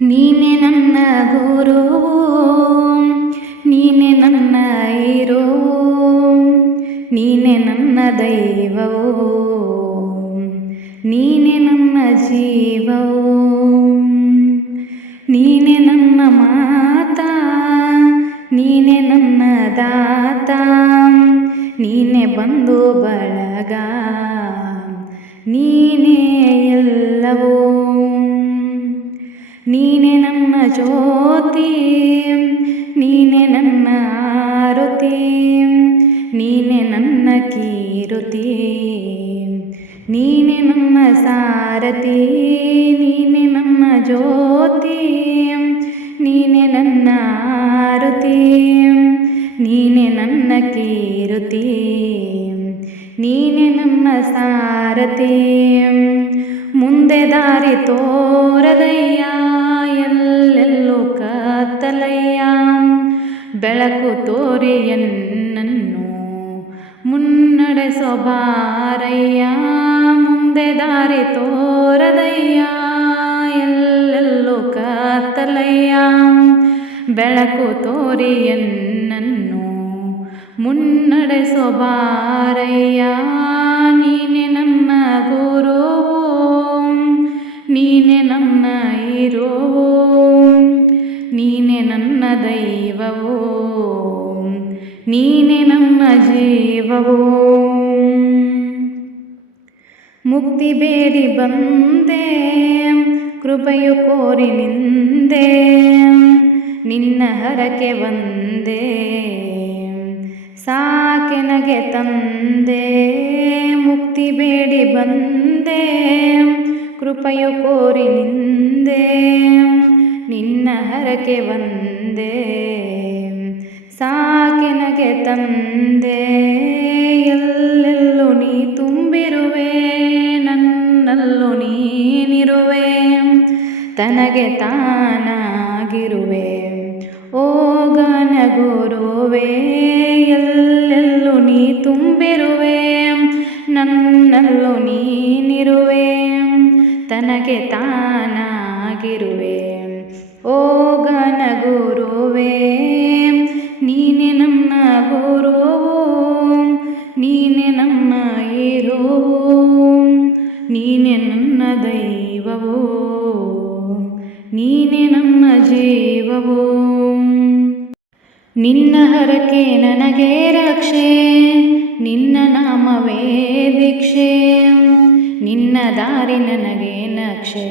ನೀನೆ ನನ್ನ ಗುರುವು, ನೀನೆ ನನ್ನ ಇರುವು, ನೀನೆ ನನ್ನ ದೈವವು, ನೀನೆ ನನ್ನ ಜೀವವು, ನೀನೆ ನನ್ನ ಮಾತಾ, ನೀನೆ ನನ್ನ ದಾತ, ನೀನೆ ಬಂಧು ಬಳಗ, ನೀನೆ ಎಲ್ಲವೂ, ನೀನೆ ನನ್ನ ಜ್ಯೋತಿ, ನೀನೆ ನನ್ನ ಆರತಿ, ನೀನೆ ನನ್ನ ಕೀರುತಿ, ನೀನೆ ನನ್ನ ಸಾರಥಿ, ನೀನೆ ನನ್ನ ಜ್ಯೋತಿ, ನೀನೆ ನನ್ನ ಆರತಿ, ನೀನೆ ನನ್ನ ಕೀರುತಿ, ನೀನೆ ನನ್ನ ಸಾರಥಿ. ಮುಂದೆ ದಾರಿ ತೋರದಯ್ಯ, ಎಲ್ಲೆಲ್ಲೂ ಕತ್ತಲಯ್ಯ, ಬೆಳಕು ತೋರಿ ಎನ್ನನ್ನು ಮುನ್ನಡೆಸೋ ಬಾರಯ್ಯ. ಮುಂದೆ ದಾರಿ ತೋರದಯ್ಯ, ಎಲ್ಲೆಲ್ಲೂ ಕತ್ತಲಯ್ಯ, ಬೆಳಕು ತೋರಿ ಎನ್ನನ್ನು ಮುನ್ನಡೆಸೋ ಬಾರಯ್ಯ. ನೀನೆ ನನ್ನ ಗುರುವು, ನೀನೆ ನನ್ನ ಇರುವು, ನೀನೆ ನನ್ನ ದೈವವು, ನೀನೆ ನನ್ನ ಜೀವವು. ಮುಕ್ತಿ ಬೇಡಿ ಬಂದೆ, ಕೃಪೆಯು ಕೋರಿ ನಿಂದೆ, ನಿನ್ನ ಹರಕೆ ಬಂದೆ, ಸಾಕೆನಗೆ ತಂದೆ. ಮುಕ್ತಿ ಬೇಡಿ ಬಂದೆ, ಕೃಪೆಯು ಕೋರಿ ನಿಂದೆ, ನಿನ್ನ ಹರಕೆ ಬಂದೆ, ಸಾಕೆನಗೆ ತಂದೆ. ಎಲ್ಲೆಲ್ಲೂ ನೀ ತುಂಬಿರುವೆ, ನನ್ನಲ್ಲೂ ನೀನಿರುವೆ, ತನಗೆ ತಾನಾಗಿರುವೆ ಓ ಗಾನ ಗುರುವೇ. ಎಲ್ಲೆಲ್ಲೂ ನೀ ತುಂಬಿರುವೆ, ನನ್ನಲ್ಲೂ ನೀನಿರುವೆ, ತನಗೆ ತಾನಾಗಿರುವೆ ಓ ಗಾನ ಗುರುವೇ. ನೀನೆ ನನ್ನ ಗುರುವು, ನೀನೆ ನನ್ನ ಇರುವು, ನೀನೆ ನನ್ನ ದೈವವು, ನೀನೆ ನನ್ನ ಜೀವವು. ನಿನ್ನ ಹರಕೆ ನನಗೆ ರಕ್ಷೆ, ನಿನ್ನ ನಾಮವೇ ದೀಕ್ಷೆ, ನಿನ್ನ ದಾರಿ ನನಗೆ ನಕ್ಷೆ,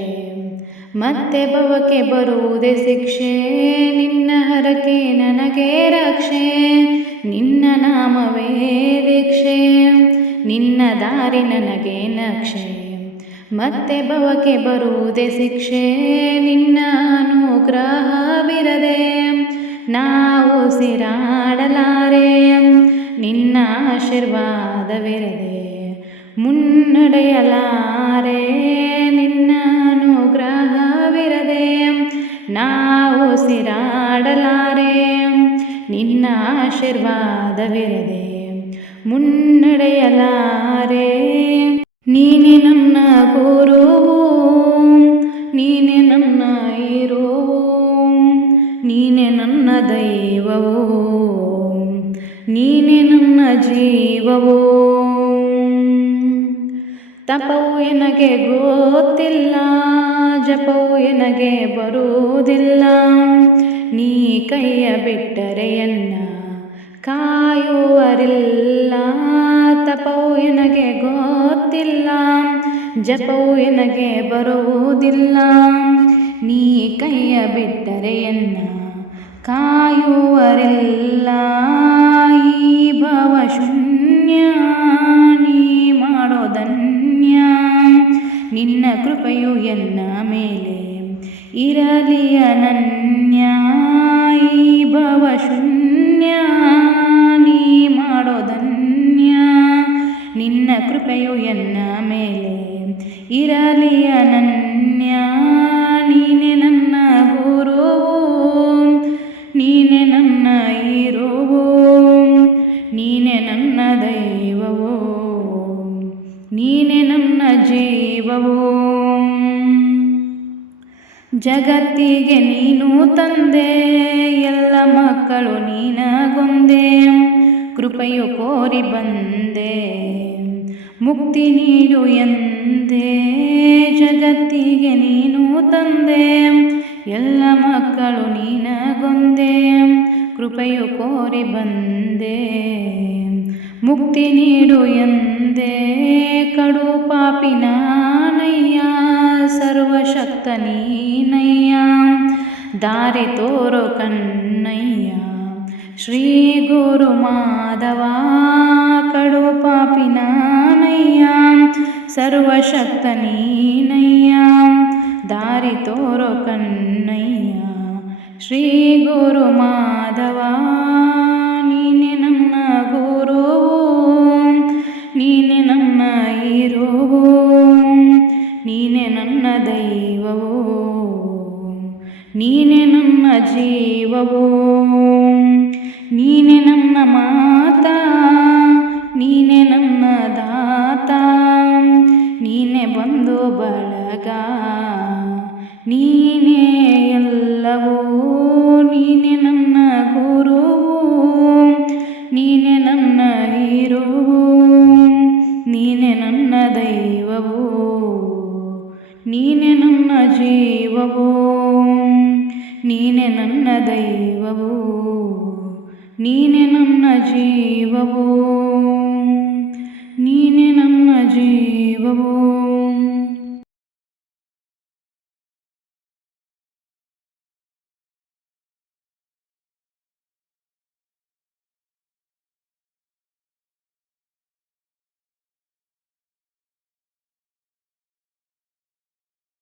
ಮತ್ತೆ ಭವಕ್ಕೆ ಬರುವುದೇ ಶಿಕ್ಷೆ. ನಿನ್ನ ಹರಕೆ ನನಗೆ ರಕ್ಷೆ, ನಿನ್ನ ನಾಮವೇ ದೀಕ್ಷೆ, ನಿನ್ನ ದಾರಿ ನನಗೆ ನಕ್ಷೆ, ಮತ್ತೆ ಭವಕ್ಕೆ ಬರುವುದೇ ಶಿಕ್ಷೆ. ನಿನ್ನ ಅನುಗ್ರಹವಿರದೆ ನಾವು ಉಸಿರಾಡಲಾರೆ, ನಿನ್ನ ಆಶೀರ್ವಾದವಿರದೆ ಮುನ್ನಡೆಯಲಾರೆ. ನಿನ್ನ ಅನುಗ್ರಹವಿರದೆ ನಾವು ಉಸಿರಾಡಲಾರೆ, ನಿನ್ನ ಆಶೀರ್ವಾದವಿರದೆ ಮುನ್ನಡೆಯಲಾರೆ. ನೀನೆ ನನ್ನ ಗುರುವು, ನೀನೆ ನನ್ನ ಇರುವು, ನೀನೆ ನನ್ನ ದೈವವು, ನೀನೆ ನನ್ನ ಜೀವವು. ತಪವು ಎನಗೆ ಗೊತ್ತಿಲ್ಲ, ಜಪವು ಎನಗೆ ಬರುವುದಿಲ್ಲ, ನೀ ಕೈಯ ಬಿಟ್ಟರೆ ಎನ್ನ ಕಾಯುವರಿಲ್ಲ. ತಪವು ಎನಗೆ ಗೊತ್ತಿಲ್ಲ, ಜಪವು ಎನಗೆ ಬರುವುದಿಲ್ಲ, ನೀ ಕೈಯ ಬಿಟ್ಟರೆ ಎನ್ನ ಕಾಯುವರಿಲ್ಲ. ಈ ಭವ ಶೂನ್ಯ ನೀ ಮಾಡೋ ಧನ್ಯ, ನಿನ್ನ ಕೃಪೆಯು ಎನ್ನ ಮೇಲೆ ಇರಲಿ ಅನನ್ಯ. ಈ ಭವ ಶೂನ್ಯ ನೀ ಮಾಡೋ ಧನ್ಯ, ನಿನ್ನ ಕೃಪೆಯು ಎನ್ನ ಮೇಲೆ ಇರಲಿ ಅನನ್ಯ. ನೀನೆ ನನ್ನ ಗುರುವು, ನೀನೆ ನನ್ನ ಇರುವು, ನೀನೆ ನನ್ನ ದೈವವು, ನೀನೆ ನನ್ನ ಜೀವವು. ಜಗತ್ತಿಗೆ ನೀನು ತಂದೆ, ಎಲ್ಲ ಮಕ್ಕಳು ನೀನಗೊಂದೆ, ಕೃಪೆಯು ಕೋರಿ ಬಂದೆ, ಮುಕ್ತಿ ನೀಡು ಎಂದೇ. ಜಗತ್ತಿಗೆ ನೀನು ತಂದೆ, ಎಲ್ಲ ಮಕ್ಕಳು ನೀನಗೊಂದೆ, ಕೃಪೆಯು ಕೋರಿ ಬಂದೆ, ಮುಕ್ತಿ ನೀಡು ಎಂದೇ. ಕಡು ಪಾಪಿ ನಾನಯ್ಯ, ಸರ್ವಶಕ್ತ ನೀನಯ್ಯ, ದಾರಿ ತೋರೋ ಕನ್ನಯ್ಯ, ಶ್ರೀ ಗುರು ಮಾಧವ. ಕಡು ಪಾಪಿ ನಾನಯ್ಯ, ಸರ್ವಶಕ್ತ ನೀನಯ್ಯ, ದಾರಿ ತೋರೋ ಕನ್ನಯ್ಯ, ಶ್ರೀ ಗುರು ಮಾಧವ. ನೀನೆ ನನ್ನ ಗುರುವು, ನೀನೆ ನನ್ನ ಹೀರೋವು, ನೀನೆ ನನ್ನ ದೈವವು, ನೀನೆ ನನ್ನ ಜೀವವು, ನೀನೆ ನನ್ನ ಮಾತಾ, ನೀನೆ ನನ್ನ ದಾತ, ನೀನೆ ಬಂಧು ಬಳಗ, ನೀನೆ ಎಲ್ಲವೂ. ನೀನೆ ನನ್ನ ಗುರುವು, ನೀನೆ ನನ್ನ ಹೀರೋವು, ನೀನೆ ನನ್ನ ದೈವವು, ನೀನೆ ನನ್ನ ಜೀವವು, ನೀನೆ ನನ್ನ ದೈವವು, ನೀನೆ ನನ್ನ ಜೀವವು, ನೀನೆ ನನ್ನ ಜೀವವು.